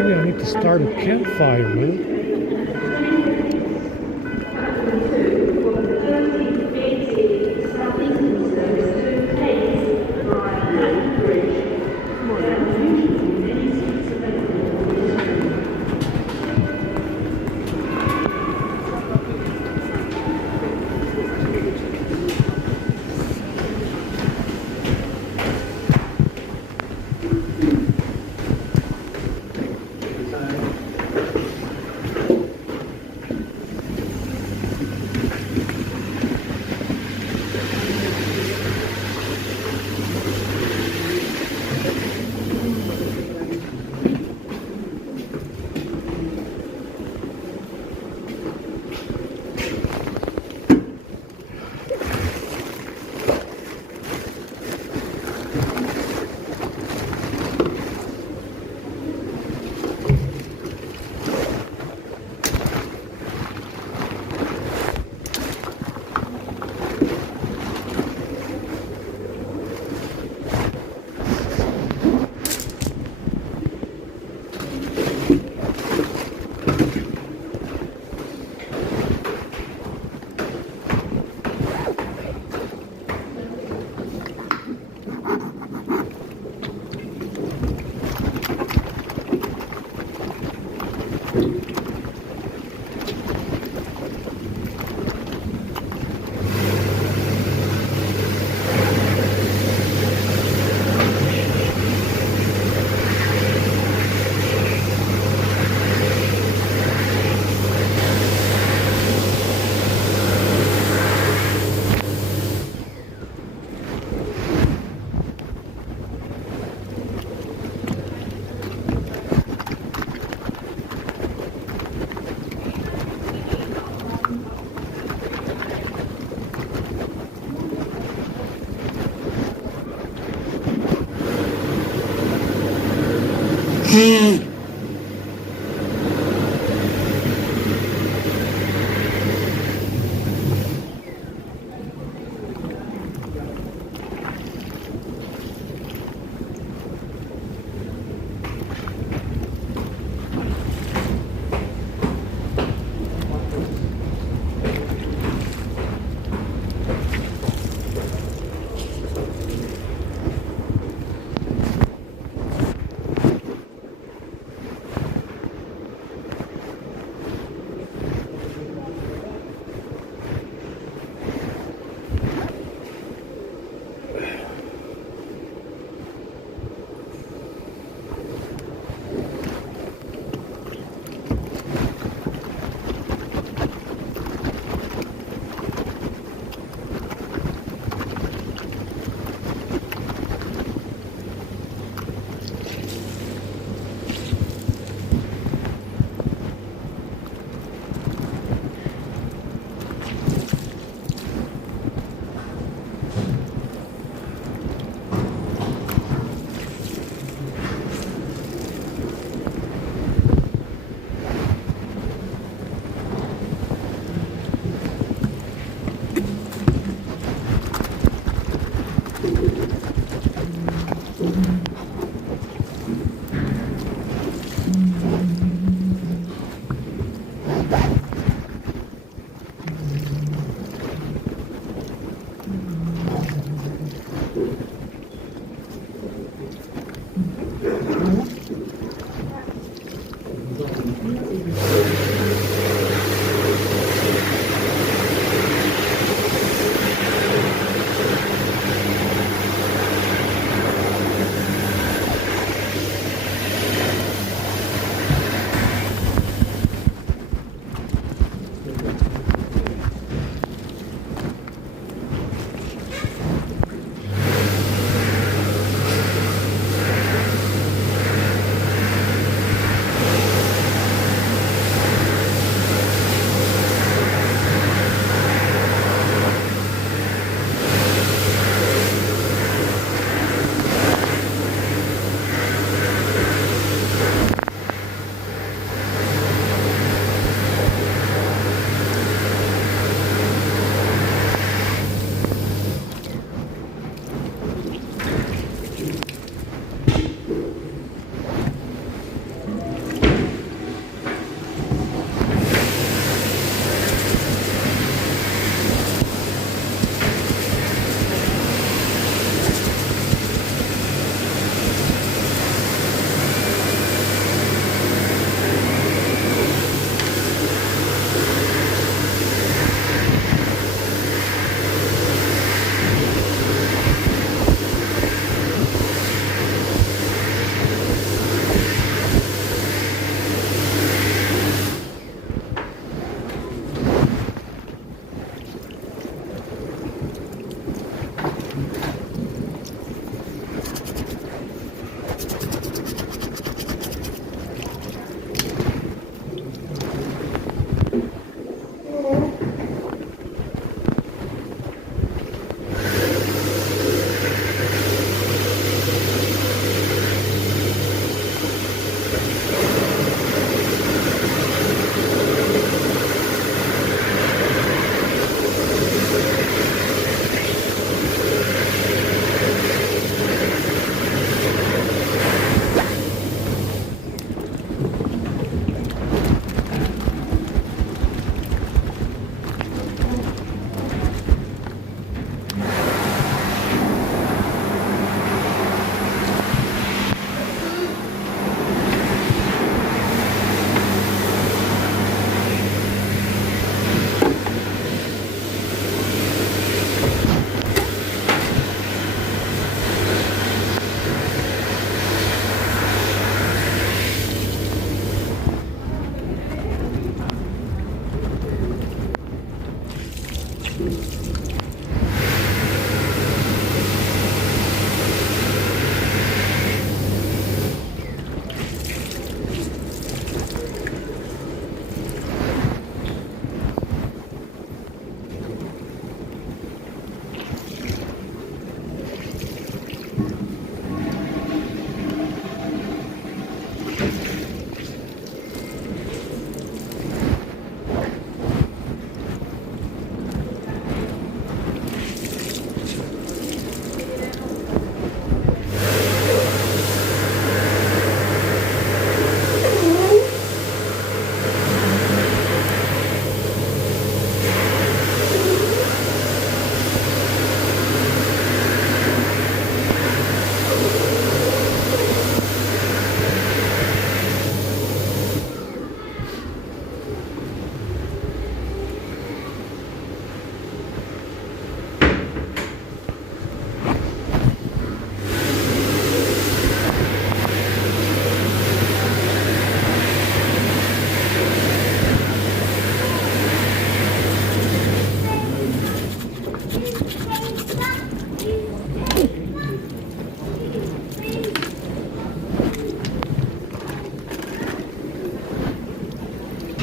Maybe I need to start a campfire with it.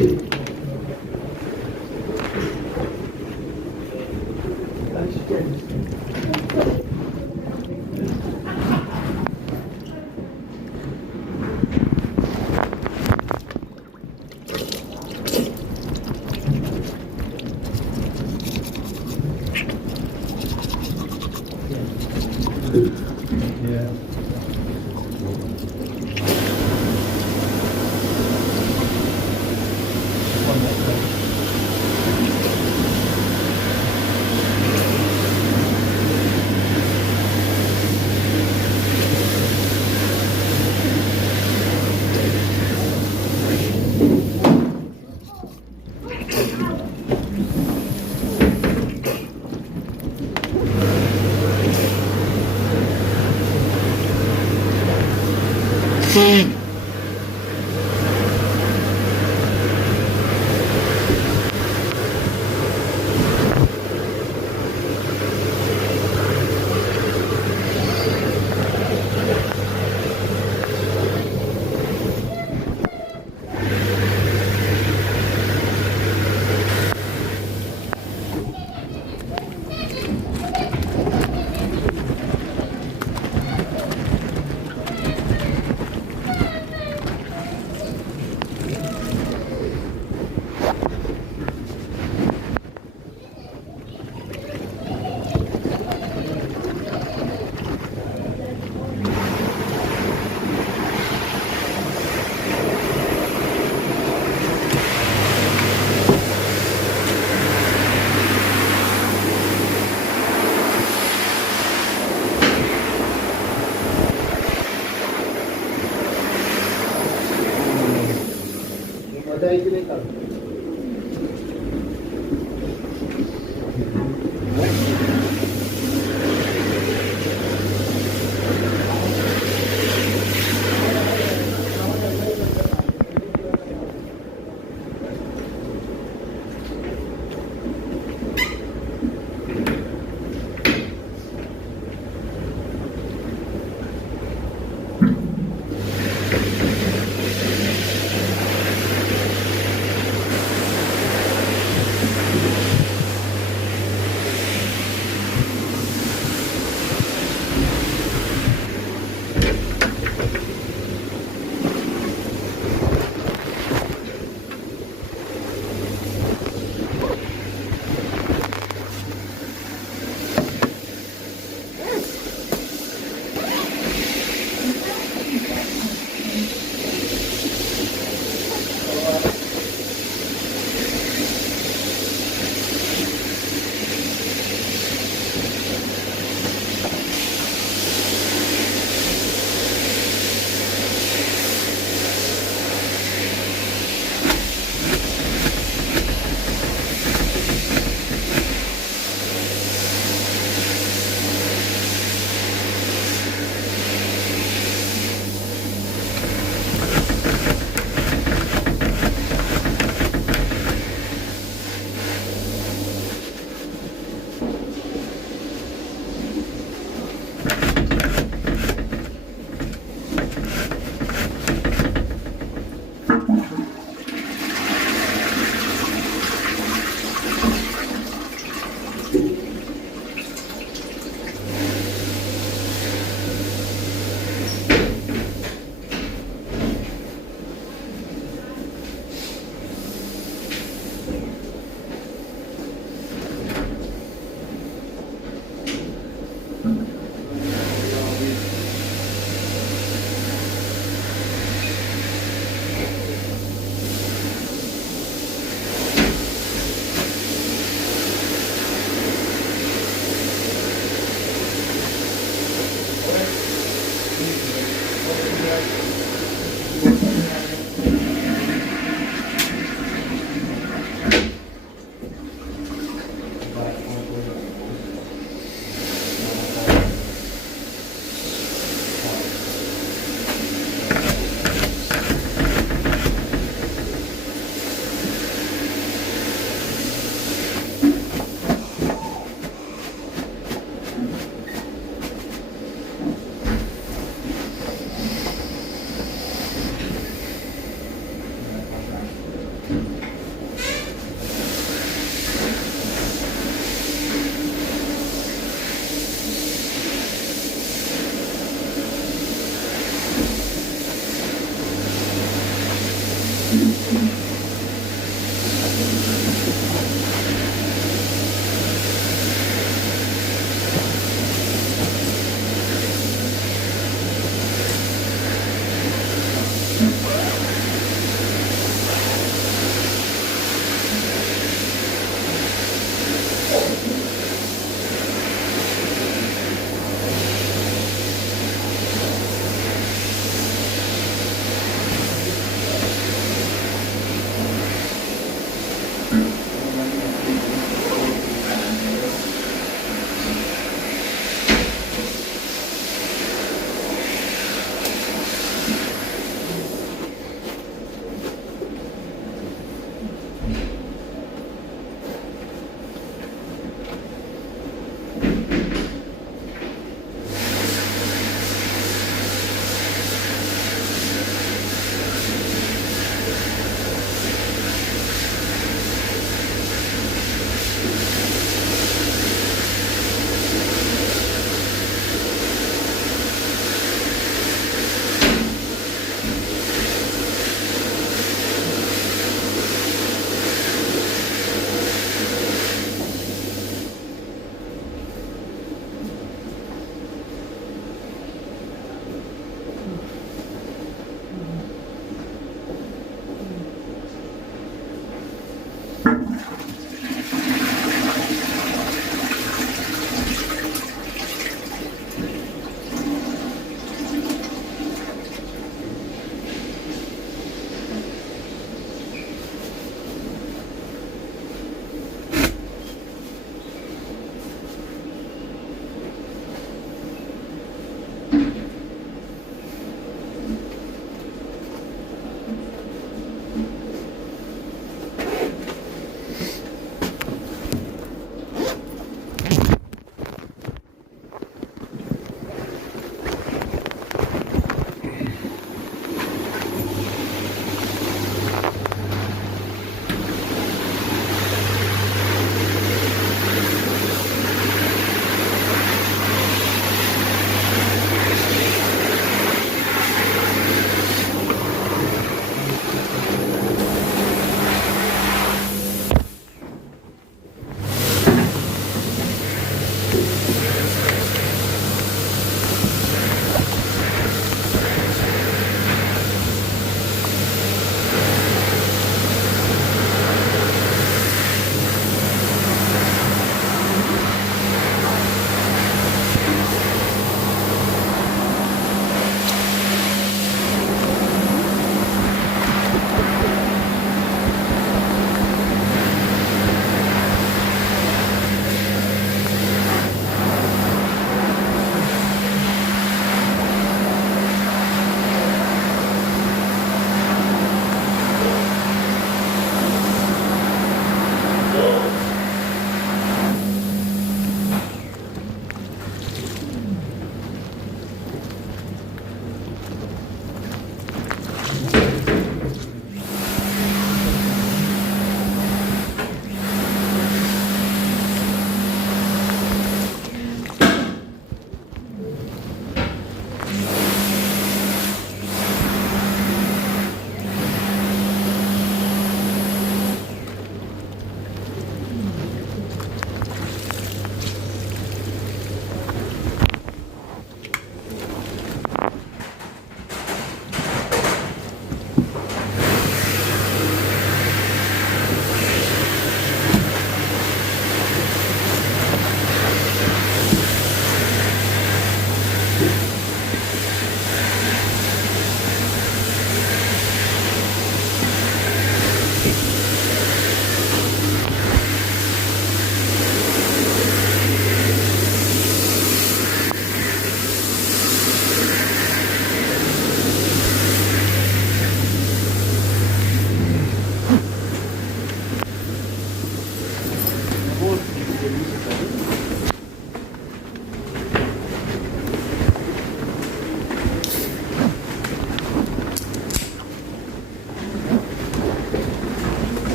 Yeah.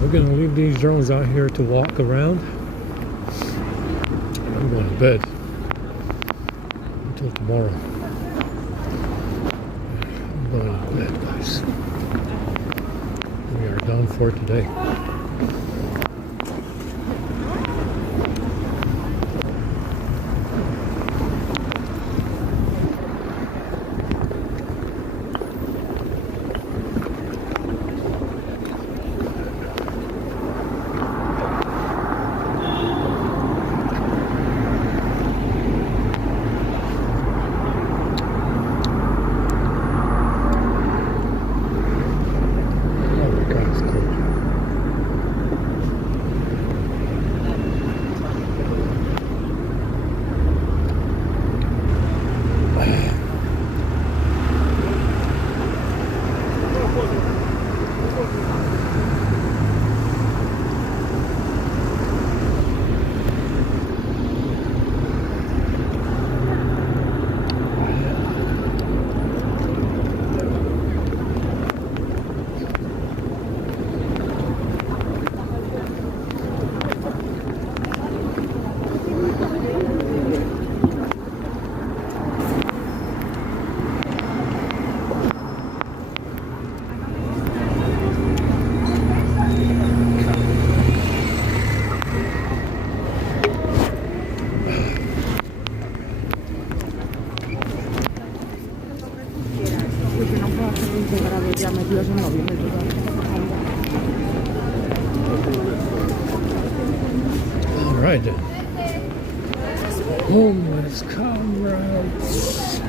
we're gonna leave these drones out here to walk around. I'm going to bed until tomorrow. I'm going to bed, guys. We are done for today. Alright then. Homeless comrades,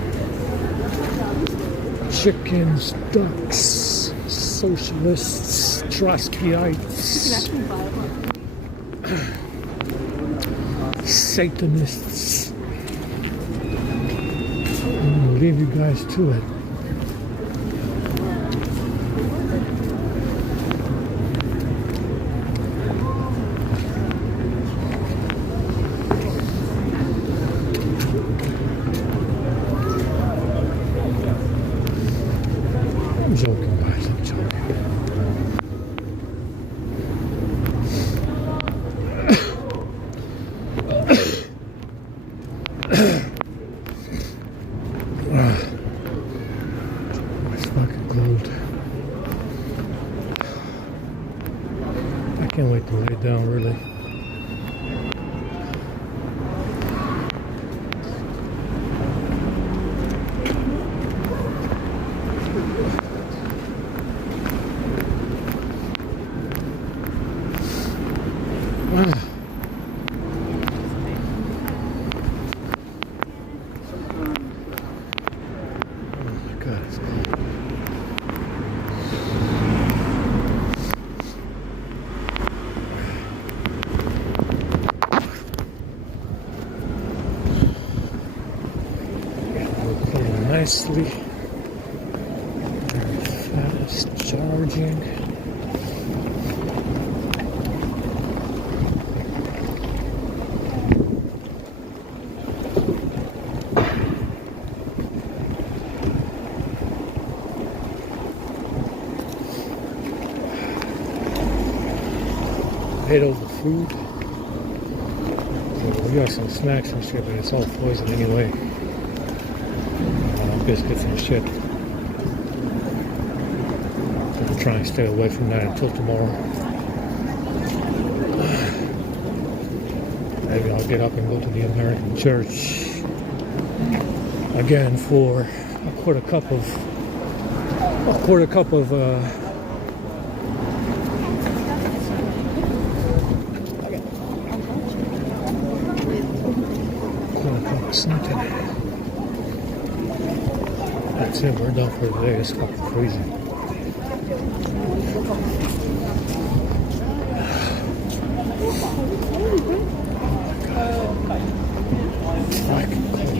chickens, ducks, socialists, Trotskyites, Satanists. I'm gonna leave you guys to it. I'm joking, guys, I'm joking. It's fucking cold. I can't wait to lay down, really. God, it's cold. We're playing nicely. Very fast charging. Ate all the food. So we got some snacks and shit, but it's all poison anyway. Biscuits and shit. So we'll try and stay away from that until tomorrow. Maybe I'll get up and go to the American church again for a quarter cup of something. That's it, we're done for today. It's fucking crazy. Fucking cold.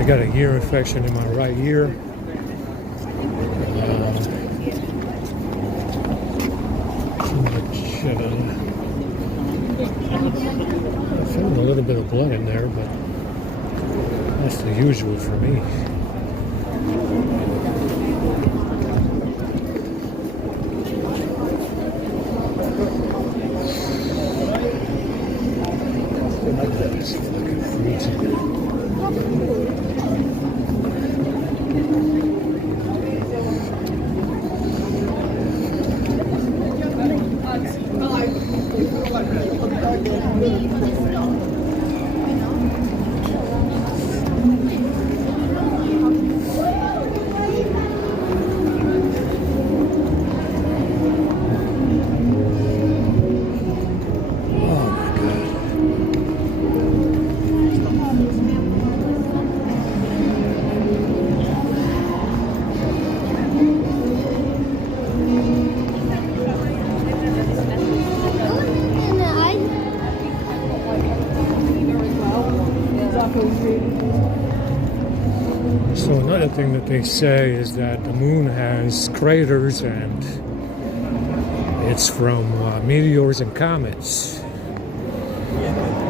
I got a ear infection in my right ear. Too much. I'm feeling a little bit of blood in there, but that's the usual for me. It's fucking freezing. So another thing that they say is that the moon has craters and it's from meteors and comets.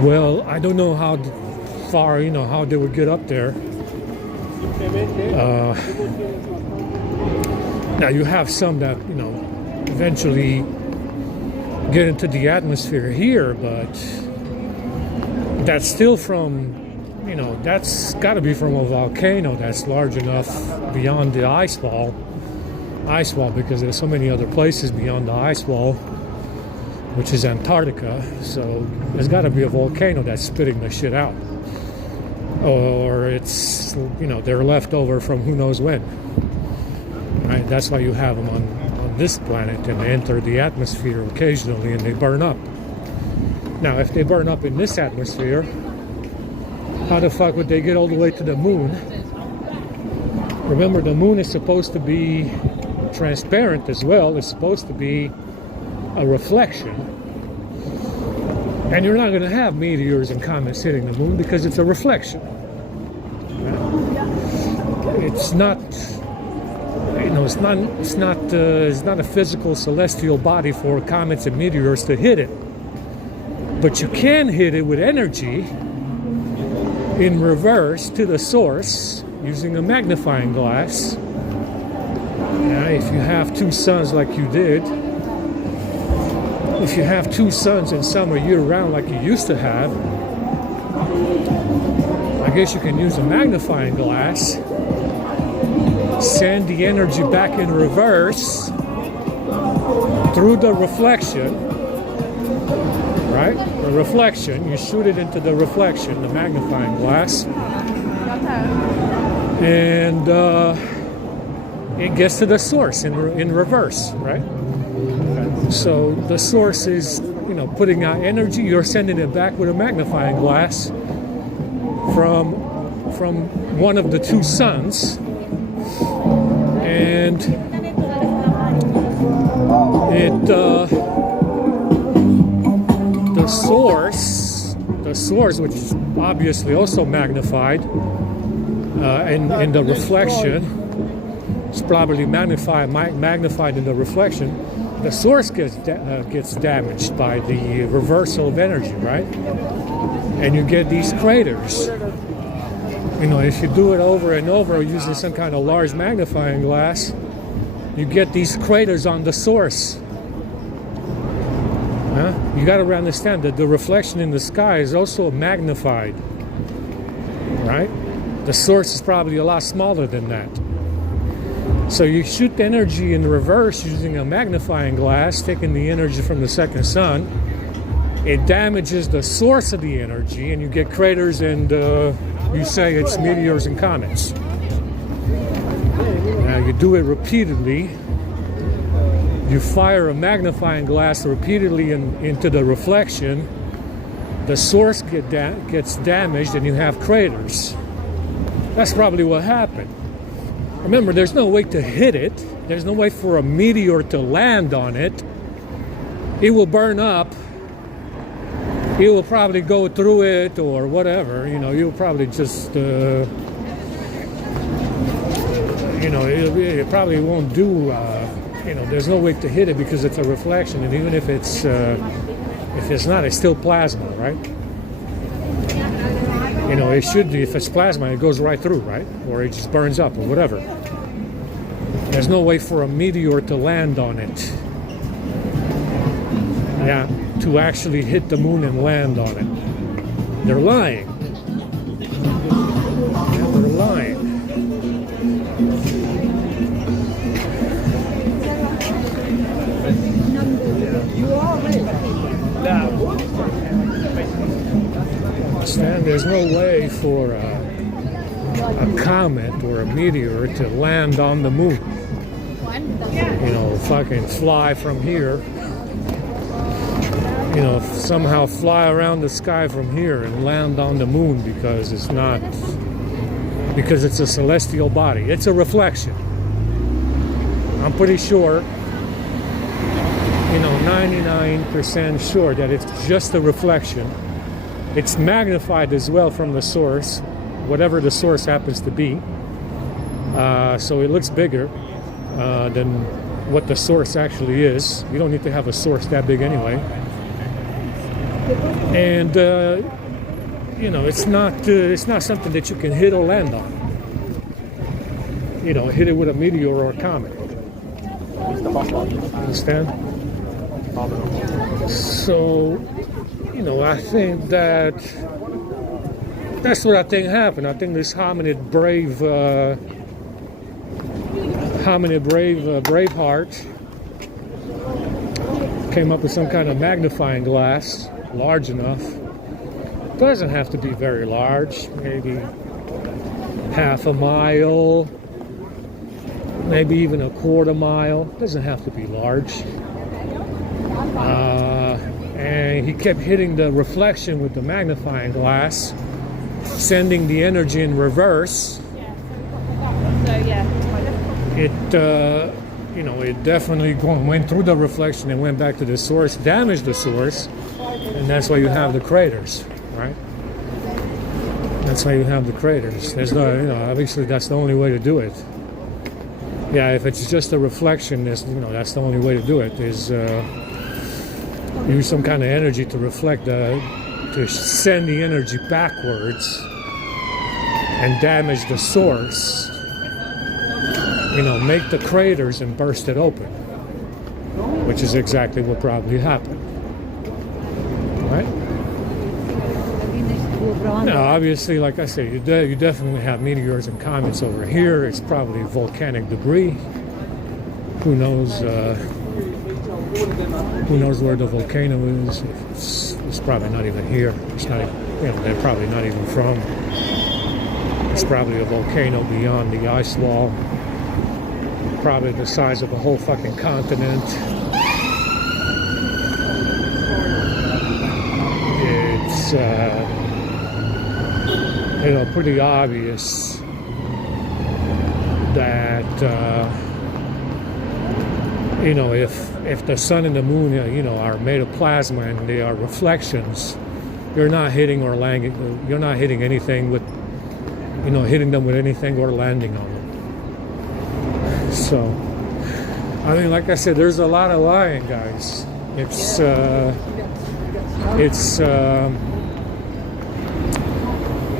Well, I don't know how far, how they would get up there. Now you have some that, eventually get into the atmosphere here, but that's still from, that's got to be from a volcano that's large enough beyond the ice wall, because there's so many other places beyond the ice wall, which is Antarctica. So there's got to be a volcano that's spitting the shit out, or it's, they're left over from who knows when. Right? That's why you have them on this planet, and they enter the atmosphere occasionally and they burn up. Now, if they burn up in this atmosphere, how the fuck would they get all the way to the moon? Remember, the moon is supposed to be transparent as well. It's supposed to be a reflection. And you're not going to have meteors and comets hitting the moon because it's a reflection. It's not, it's not a physical celestial body for comets and meteors to hit it. But you can hit it with energy in reverse to the source using a magnifying glass. If you have two suns like you did, if you have two suns in summer year-round like you used to have, I guess you can use a magnifying glass, send the energy back in reverse through the reflection. Right? The reflection, you shoot it into the reflection, the magnifying glass, and it gets to the source in reverse, right? So the source is, putting out energy, you're sending it back with a magnifying glass from one of the two suns, and the source, which is obviously also magnified, in the reflection, it's probably magnified in the reflection. The source gets damaged by the reversal of energy, right? And you get these craters. If you do it over and over using some kind of large magnifying glass, you get these craters on the source. You got to understand that the reflection in the sky is also magnified, right? The source is probably a lot smaller than that. So you shoot the energy in reverse using a magnifying glass, taking the energy from the second sun. It damages the source of the energy, and you get craters, and you say it's meteors and comets. Now you do it repeatedly. You fire a magnifying glass repeatedly into the reflection, the source gets damaged and you have craters. That's probably what happened. Remember, there's no way to hit it. There's no way for a meteor to land on it. It will burn up. It will probably go through it or whatever. You'll probably just you know, it probably won't do. You know, there's no way to hit it because it's a reflection, and even if it's not, it's still plasma, right? You know, it should be. If it's plasma, it goes right through, right? Or it just burns up, or whatever. There's no way for a meteor to land on it. Yeah, to actually hit the moon and land on it. They're lying. They're lying. Understand? There's no way for a comet or a meteor to land on the moon. You know, fucking fly from here. You know, somehow fly around the sky from here and land on the moon because it's a celestial body. It's a reflection. I'm pretty sure, you know, 99% sure that it's just a reflection. It's magnified as well from the source, whatever the source happens to be. So it looks bigger than what the source actually is. You don't need to have a source that big anyway. And you know, it's not something that you can hit or land on. You know, hit it with a meteor or a comet. Understand? So, you know, I think that's what I think happened. I think this Braveheart came up with some kind of magnifying glass large enough. Doesn't have to be very large, maybe half a mile, maybe even a quarter mile. Doesn't have to be large. And he kept hitting the reflection with the magnifying glass, sending the energy in reverse. It you know, it definitely went through the reflection and went back to the source, damaged the source, and that's why you have the craters, right? That's why you have the craters. There's no, you know, obviously that's the only way to do it. Yeah, if it's just a reflection, you know, that's the only way to do it. Is use some kind of energy to reflect to send the energy backwards and damage the source. You know, make the craters and burst it open, which is exactly what probably happened, right? Now, obviously, like I say, you definitely have meteors and comets over here. It's probably volcanic debris. Who knows? Who knows where the volcano is? It's probably not even here. It's not even, you know, they're probably not even from. It's probably a volcano beyond the ice wall. Probably the size of a whole fucking continent. It's you know, pretty obvious that you know, if the sun and the moon, you know, are made of plasma and they are reflections, you're not hitting or landing. You're not hitting anything with, you know, hitting them with anything or landing on them. So, I mean, like I said, there's a lot of lying, guys. It's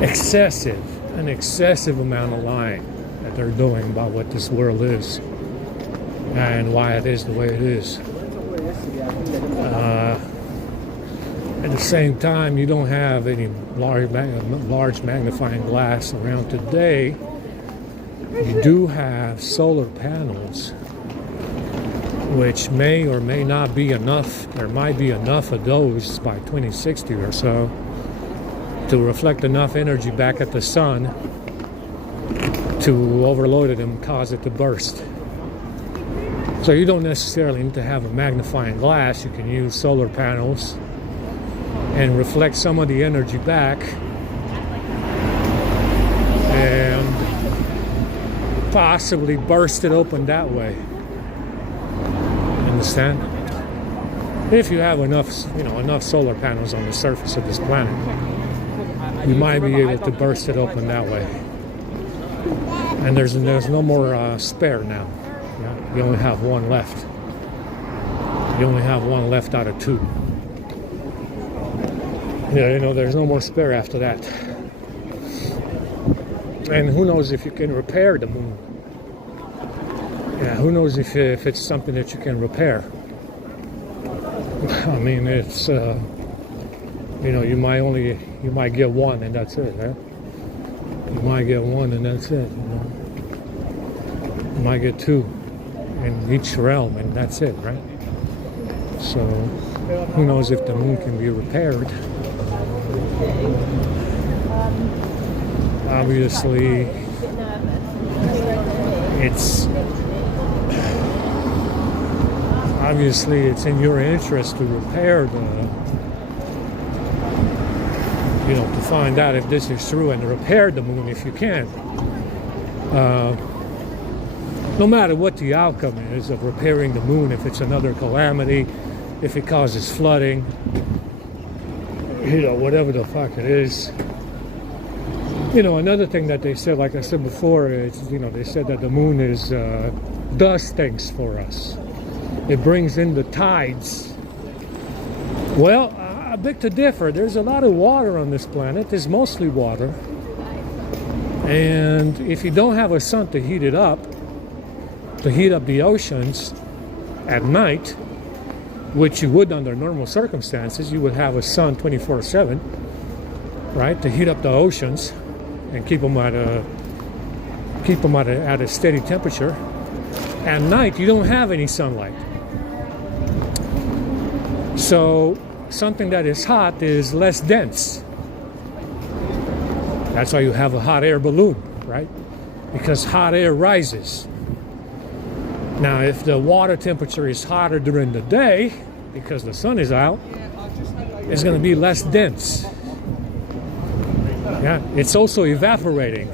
excessive, an excessive amount of lying that they're doing about what this world is and why it is the way it is. At the same time, you don't have any large magnifying glass around today. You do have solar panels, which may or may not be enough. There might be enough of those by 2060 or so to reflect enough energy back at the sun to overload it and cause it to burst. So you don't necessarily need to have a magnifying glass. You can use solar panels and reflect some of the energy back and possibly burst it open that way. Understand? If you have enough, you know, enough solar panels on the surface of this planet, you might be able to burst it open that way. And there's no more spare now. Yeah, you only have one left. You only have one left out of two. Yeah, you know, there's no more spare after that. And who knows if you can repair the moon. Yeah, who knows if it's something that you can repair. I mean, it's, you know, you might get one and that's it, right? You might get one and that's it, you know. You might get two in each realm and that's it, right? So, who knows if the moon can be repaired. Obviously, it's in your interest to repair the, you know, to find out if this is true and repair the moon if you can. No matter what the outcome is of repairing the moon, if it's another calamity, if it causes flooding, you know, whatever the fuck it is. You know, another thing that they said, like I said before, is, you know, they said that the moon is does things for us. It brings in the tides. Well, I beg to differ. There's a lot of water on this planet. There's mostly water. And if you don't have a sun to heat it up, to heat up the oceans at night, which you would under normal circumstances, you would have a sun 24/7, right, to heat up the oceans and keep them at a steady temperature. At night, you don't have any sunlight. So something that is hot is less dense. That's why you have a hot air balloon, right? Because hot air rises. Now, if the water temperature is hotter during the day, because the sun is out, it's going to be less dense. Yeah, it's also evaporating.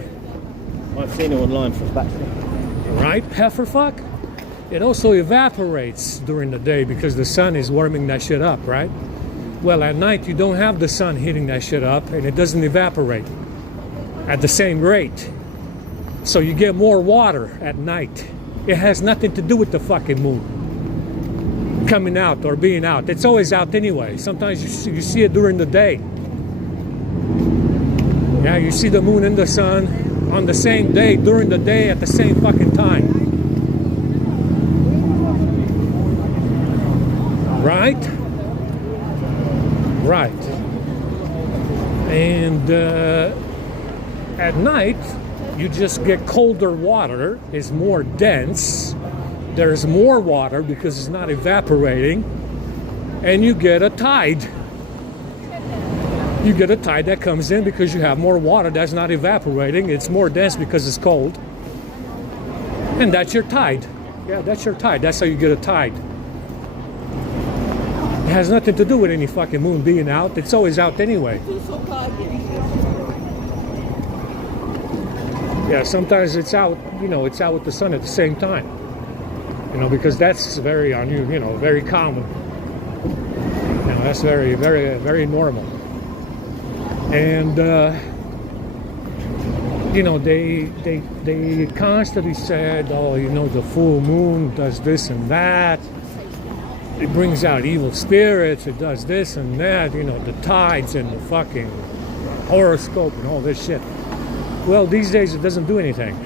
I've seen it online for a fact. Right, heiferfuck? It also evaporates during the day because the sun is warming that shit up, right? Well, at night you don't have the sun heating that shit up and it doesn't evaporate at the same rate. So you get more water at night. It has nothing to do with the fucking moon coming out or being out. It's always out anyway. Sometimes you see it during the day. Yeah, you see the moon and the sun on the same day, during the day, at the same fucking time. Right? Right. And at night, you just get colder water. It's more dense. There's more water because it's not evaporating. And you get a tide. You get a tide that comes in because you have more water that's not evaporating. It's more dense because it's cold. And that's your tide. Yeah, that's your tide. That's how you get a tide. It has nothing to do with any fucking moon being out. It's always out anyway. Yeah, sometimes it's out, you know, it's out with the sun at the same time. You know, because that's very unusual, you know, very common. You know, that's very, very, very normal. And, you know, they constantly said, oh, you know, the full moon does this and that. It brings out evil spirits. It does this and that. You know, the tides and the fucking horoscope and all this shit. Well, these days it doesn't do anything.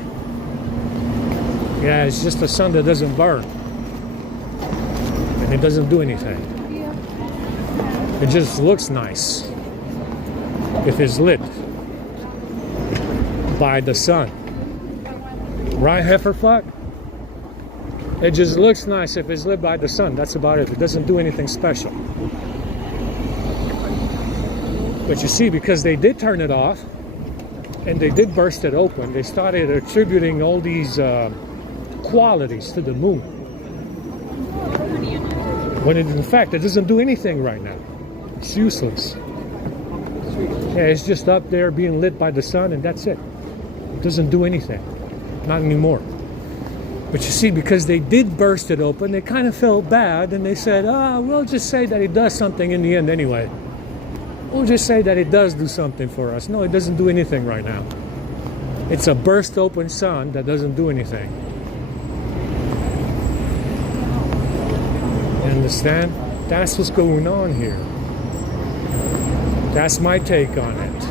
Yeah, it's just the sun that doesn't burn. And it doesn't do anything. It just looks nice if it's lit by the sun. Right, heiferfuck? It just looks nice if it's lit by the sun. That's about it. It doesn't do anything special. But you see, because they did turn it off and they did burst it open, they started attributing all these qualities to the moon. When in fact, it doesn't do anything right now. It's useless. Yeah, it's just up there being lit by the sun and that's it. It doesn't do anything. Not anymore. But you see, because they did burst it open, they kind of felt bad and they said, we'll just say that it does something in the end anyway. We'll just say that it does do something for us. No, it doesn't do anything right now. It's a burst open sun that doesn't do anything. You understand? That's what's going on here. That's my take on it.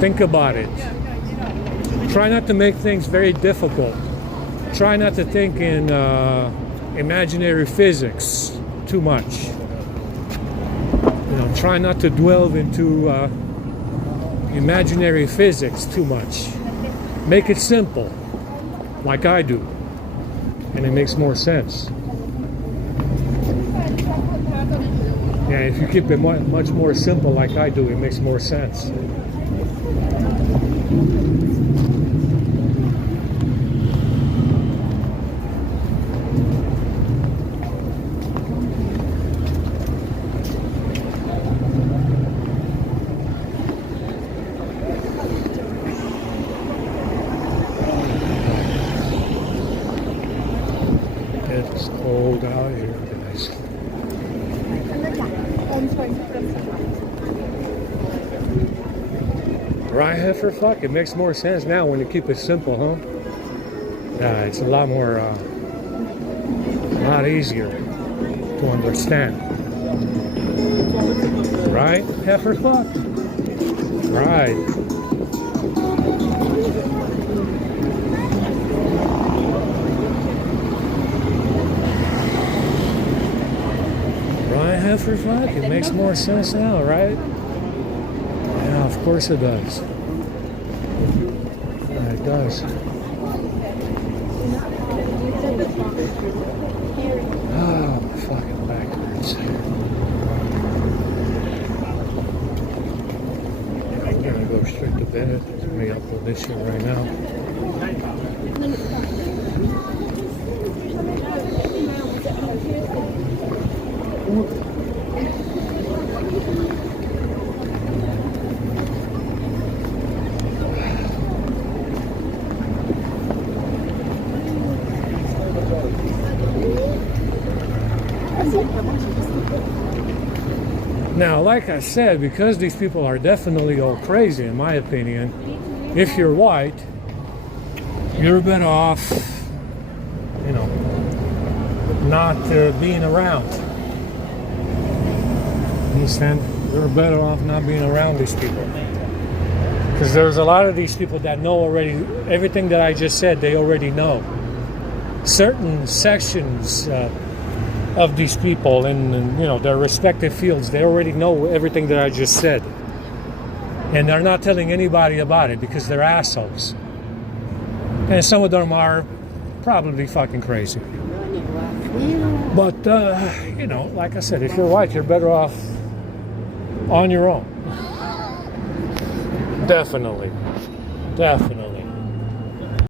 Think about it. Try not to make things very difficult. Try not to think in imaginary physics too much. You know, try not to delve into imaginary physics too much. Make it simple, like I do, and it makes more sense. Yeah, if you keep it much more simple like I do, it makes more sense. It's cold out here, guys. Right, heifer, fuck, it makes more sense now when you keep it simple, huh? Yeah, it's a lot more, a lot easier to understand. Right, heifer, fuck? Right. Right, heifer, fuck, it makes more sense now, right? Yeah, of course it does. Yeah, it does. Oh, my fucking back hurts. I'm gonna go straight to bed. Let me upload this shit right now. Now, like I said, because these people are definitely all crazy, in my opinion, if you're white, you're better off, you know, not being around. You understand? You're better off not being around these people. Because there's a lot of these people that know already, everything that I just said, they already know. Certain sections of these people in, you know, their respective fields, they already know everything that I just said, and they're not telling anybody about it because they're assholes, and some of them are probably fucking crazy. But you know, like I said, if you're white, you're better off on your own. Definitely.